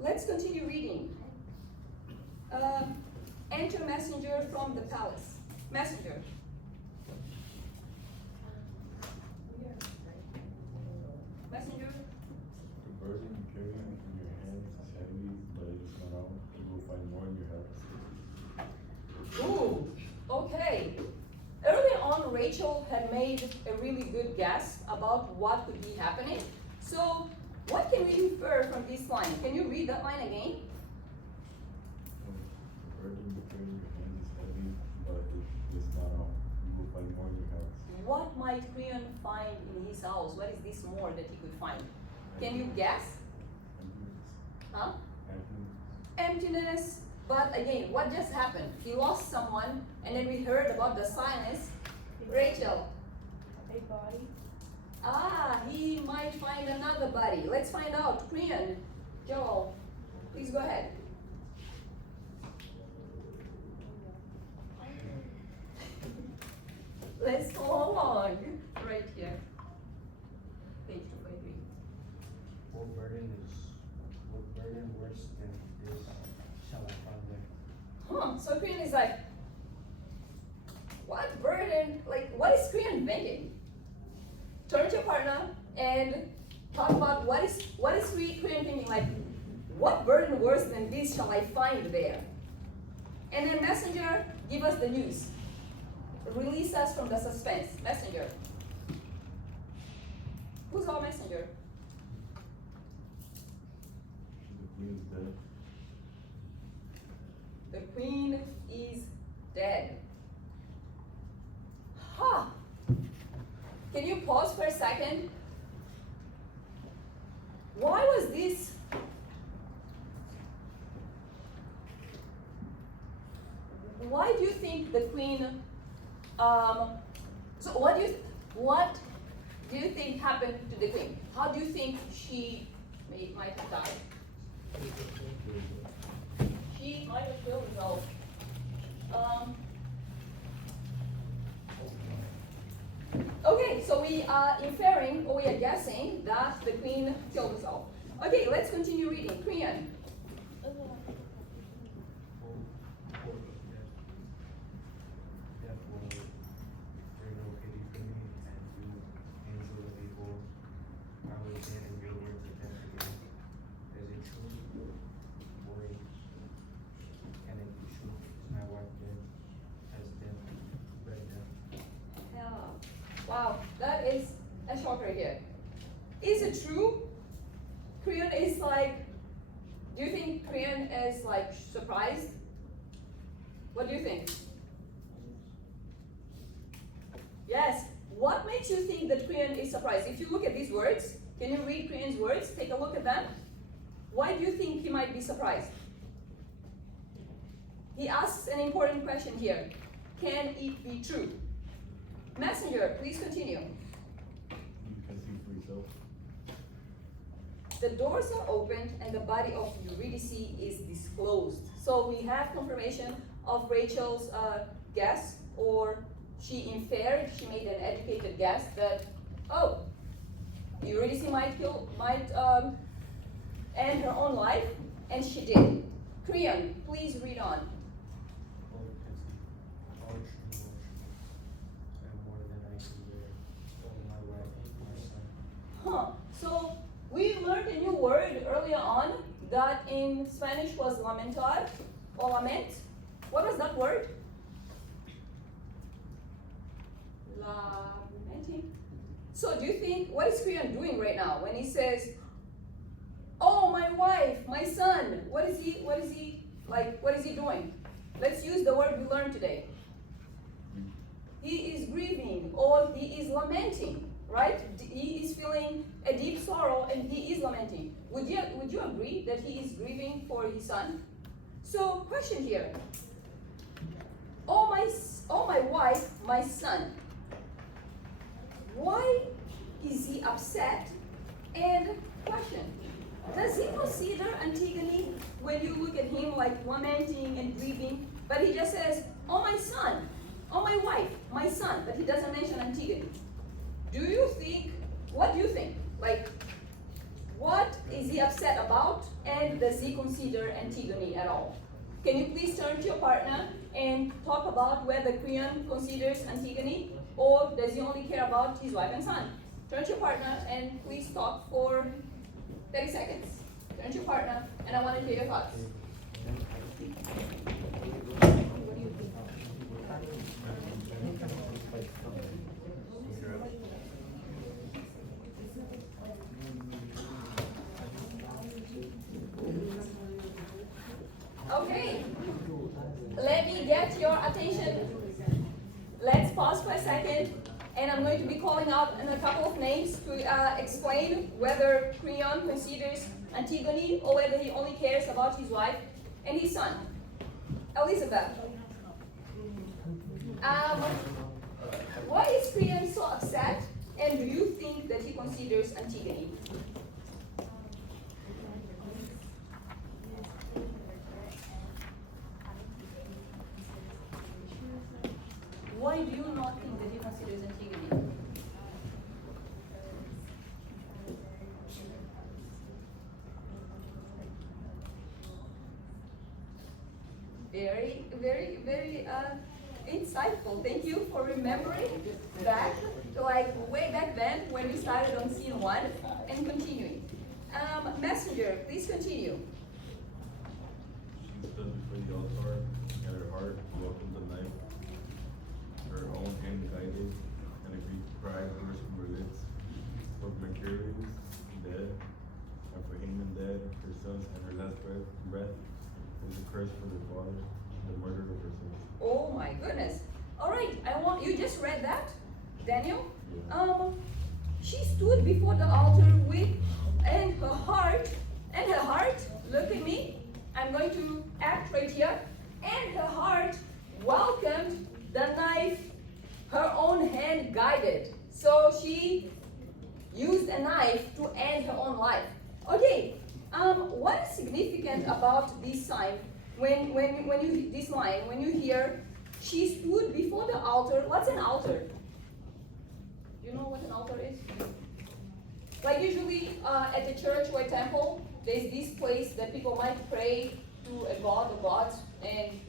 Let's continue reading. Enter messenger from the palace. Messenger. Messenger. The burden you carry in your hands is heavy, but it is not all. You will find more in your heart. Ooh, okay. Early on, Rachel had made a really good guess about what could be happening. So, what can we infer from this line? Can you read that line again? The burden you carry in your hands is heavy, but it is not all. You will find more in your house. What might Creon find in his house? What is this more that he could find? Can you guess? Huh? Emptiness. But again, what just happened? He lost someone, and then we heard about the silence. Rachel. A body. Ah, he might find another body. Let's find out. Creon. Joel, please go ahead. Let's follow along. Right here. Page 243. What burden worse than this shall I find there? So Creon is like, what burden Korean thinking? Turn to your partner and talk about what is Korean thinking like. What burden worse than this shall I find there? And then messenger, give us the news. Release us from the suspense. Messenger. Who's our messenger? The queen is The queen is dead. dead. Huh. Can you pause for a second? Why was this? Why do you think the queen? So what do you think happened to the queen? How do you think she might have died? She might have killed herself. Okay, so we are inferring or we are guessing that the queen killed herself. Okay, let's continue reading. Korean. Therefore, bring no pity for me, and you, angel of evil, I will stand in your words of death again. Is it true? Boy, can it be true? Is my wife dead? Has death read death? Yeah. Wow, that is a shocker here. Is it true? Korean is like, do you think Korean is like surprised? What do you think? Yes. What makes you think that Korean is surprised? If you look at these words, can you read Korean's words? Take a look at them. Why do you think he might be surprised? He asks an important question here. Can it be true? Messenger, please continue. You can see for yourself. The doors are opened and the body of Eurydice is disclosed. So we have confirmation of Rachel's guess, or she inferred, she made an educated guess that, oh, Eurydice might end her own life, and she did. Korean, please read on. Oh, pity, all true, and more than I can bear. Oh, my wife, my son. Huh. So we learned a new word earlier on that in Spanish was lamentar or lament. What was that word? Lamenting. So do you think, what is Korean doing right now when he says, oh, my wife, my son, what is he doing? Let's use the word we learned today. He is grieving or he is lamenting, right? He is feeling a deep sorrow and he is lamenting. Would you agree that he is grieving for his son? So question here. Oh my wife, my son. Why is he upset? And question, does he consider Antigone when you look at him like lamenting and grieving, but he just says, oh my son, oh my wife, my son, but he doesn't mention Antigone? What do you think? Like, what is he upset about, and does he consider Antigone at all? Can you please turn to your partner and talk about whether Korean considers Antigone, or does he only care about his wife and son? Turn to your partner and please talk for 30 seconds. Turn to your partner, and I want to hear your thoughts. What do you think? Okay, let me get your attention. Let's pause for a second, and I'm going to be calling out a couple of names to explain whether Creon considers Antigone or whether he only cares about his wife and his son. Elizabeth, why is Creon so upset, and do you think that he considers Antigone? Why do you not think that he considers Antigone? Very insightful. Thank you for remembering back to like way back then when we started on scene 1 and continuing. Messenger, please continue. She stood before the altar, and her heart welcomed the knife. Her own hand guided, and a Greek cry burst from her lips. For Mercurius dead, and for Haman dead, her sons, and her last breath is a curse for their father, the murder of her sons. Oh my goodness. All right, you just read that, Daniel? Yeah. She stood before the altar with, and her heart, look at me, I'm going to act right here, and her heart welcomed the knife her own hand guided. So she used a knife to end her own life. Okay, what is significant about this sign? When you hear, she stood before the altar. What's an altar? Do you know what an altar is? Like usually at the church or a temple, there's this place that people might pray to a god or gods, and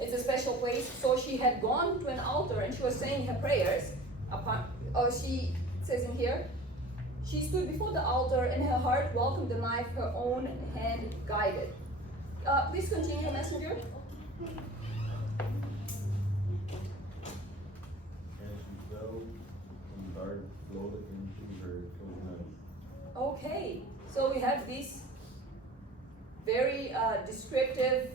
it's a special place. So she had gone to an altar and she was saying her prayers. She says in here, she stood before the altar and her heart welcomed the knife her own hand guided. Please continue, Messenger. And she fell, and the dart flowed into her closed eyes. Okay, so we have this very descriptive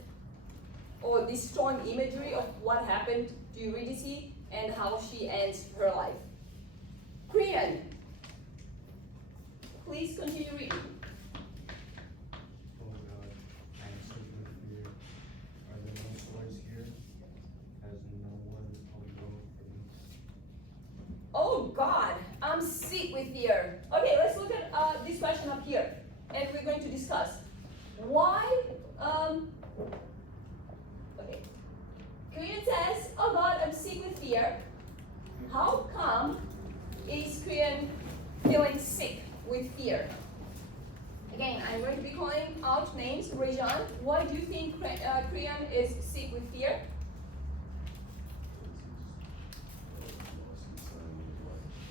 or this strong imagery of what happened to Eurydice and how she ends her life. Krian, please continue reading. Oh God, I am shaken with fear. Are there no swords here? Has no one overthrown for me? Oh God, I'm sick with fear. Okay, let's look at this question up here, and we're going to discuss why. Okay, Krian says, "Oh God, I'm sick with fear." How come is Krian feeling sick with fear? Again, I'm going to be calling out names. Rajan, why do you think Krian is sick with fear?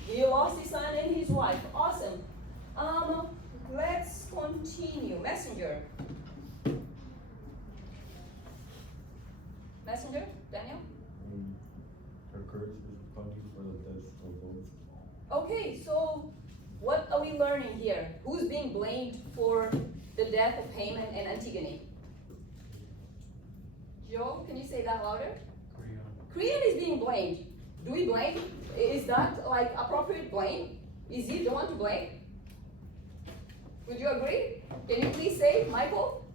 He lost his son and his wife. Awesome. Let's continue. Messenger. Messenger, Daniel? Her courage is punished for the deaths of both. Okay, so what are we learning here? Who's being blamed for the death of Haman and Antigone? Joe, can you say that louder? Krian is being blamed. Do we blame? Is that like appropriate blame? Is he the one to blame? Would you agree? Can you please say, Michael?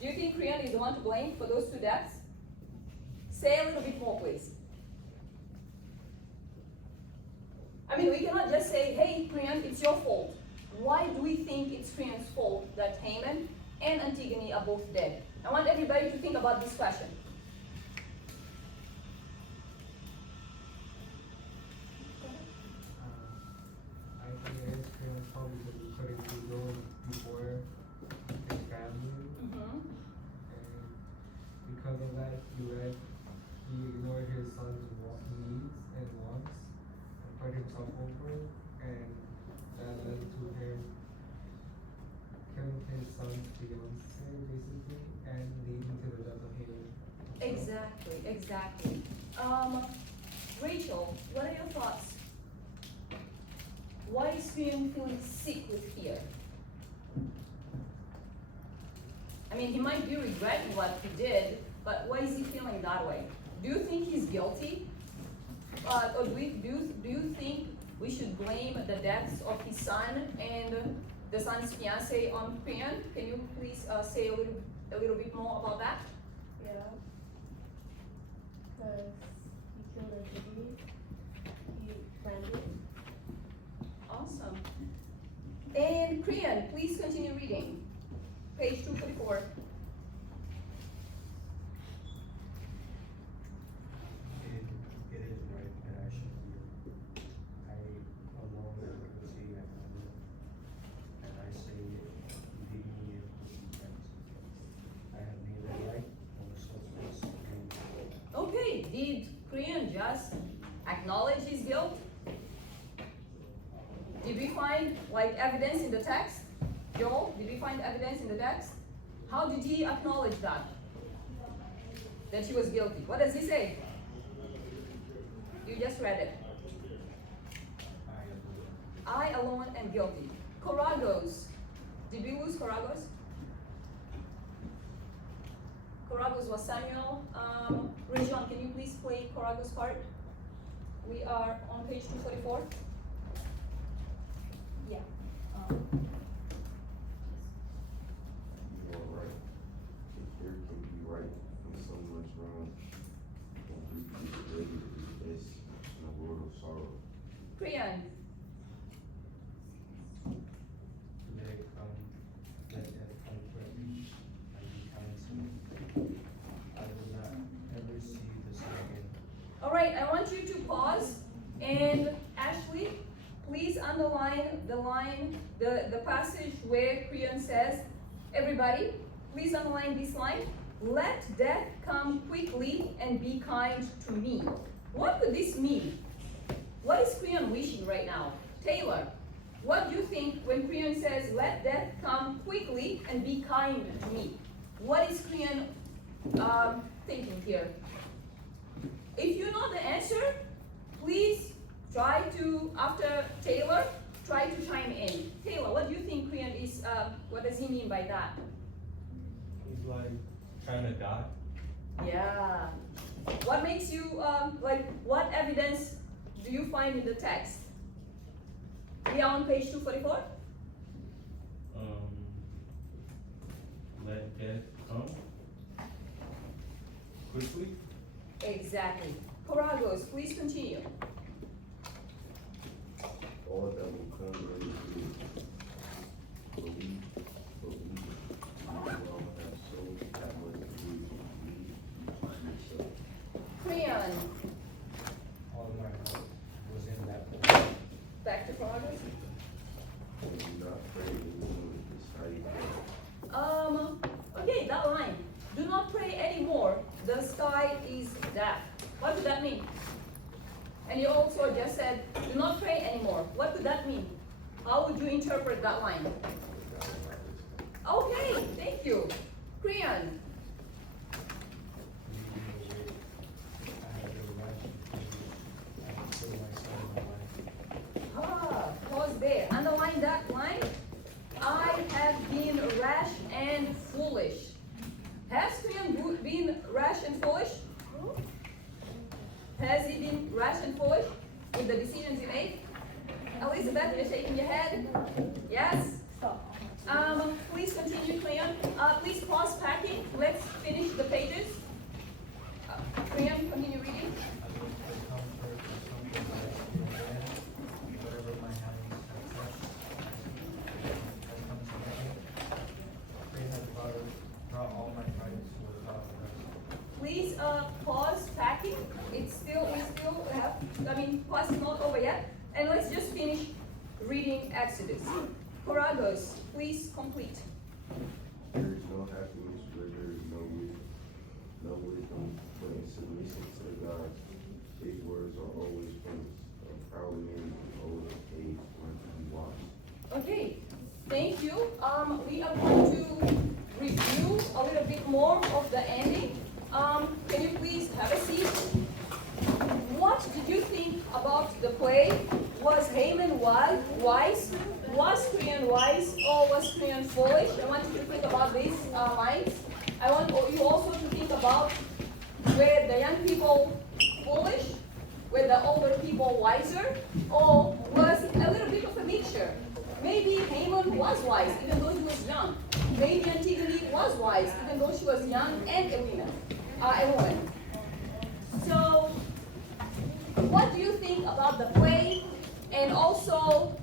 Do you think Krian is the one to blame for those two deaths? Say a little bit more, please. I mean, we cannot just say, hey, Krian, it's your fault. Why do we think it's Krian's fault that Haman and Antigone are both dead? I want everybody to think about this question. I think it is Krian's fault because he couldn't keep going before his family. Mm-hmm. And because of that, he ignored his son's needs and wants and put himself over, and that led to him killing his son's fiance, basically, and leading to the death of Haman. Exactly. Rachel, what are your thoughts? Why is Krian feeling sick with fear? I mean, he might be regretting what he did, but why is he feeling that way? Do you think he's guilty? Or do you think we should blame the deaths of his son and the son's fiance on Krian? Can you please say a little bit more about that? Yeah. Because he killed a baby. He planned it. Awesome. And Krian, please continue reading. Page 244. It is right that I should be. I alone am guilty and I say it, lead me in I have neither right nor substance. find like evidence in the text? Joel, did we find evidence in the text? How did he acknowledge that? That he was guilty. What does he say? You just read it. I alone am guilty. Koragos. Did we lose Koragos? Koragos was Samuel. Rajon, can you please play Koragos part? We are on page 244. Yeah. You are right. There can be right and so much wrong. And we be ready to be this in a world of sorrow. Priyan. Let death come quickly and be kind to me. I will not ever see the sun again. All right, I want you to pause and Ashley, please underline the line, the passage where Priyan says, everybody, please underline this line. Let death come quickly and be kind to me. What could this mean? What is Priyan wishing right now? Taylor, what do you think when Priyan says, let death come quickly and be kind to me? What is Priyan thinking here? If you know the answer, please try to, after Taylor, try to chime in. Taylor, what do you think Priyan is, what does he mean by that? He's like trying to die. Yeah. What makes you, what evidence do you find in the text? We are on page 244? Let death come quickly. Exactly. Koragos, please continue. All that will come ready to do. Believe, you all have so that much to do. Believe yourself. Priyan, All my heart was in that book. back to Koragos. Do not pray anymore this hiding place. Okay, that line. Do not pray anymore. The sky is dark. What could that mean? And you also just said, do not pray anymore. What could that mean? How would you interpret that line? Okay, thank you. Priyan, pause there. Underline that line. I have been rash and foolish. Has Priyan been rash and foolish? Has he been rash and foolish with the decisions he made? Elizabeth, you're shaking your head. Yes? Please continue, Priyan. Please pause packing. Let's finish the pages. Priyan, continue reading. Please pause packing. We still have, class is not over yet. And let's just finish reading Exodus. Koragos, please complete. There is no happiness where there is no wisdom, but in submission to God. His words are always promised. A proud man in old age learns to be wise. Okay, thank you. We are going to review a little bit more of the ending. Can you please have a seat? What did you think about the play? Was Haman wise? Was Priyan wise or was Priyan foolish? I want you to think about these lines. I want you also to think about were the young people foolish? Were the older people wiser? Or was it a little bit of a mixture? Maybe Haman was wise even though he was young. Maybe Antigone was wise even though she was young and a woman. So, what do you think about the play? And also,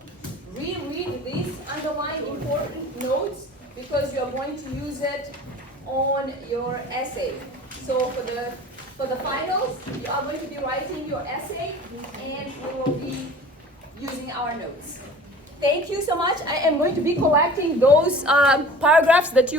reread these underlined important notes because you are going to use it on your essay. So for the finals, you are going to be writing your essay and we will be using our notes. Thank you so much. I am going to be collecting those paragraphs that you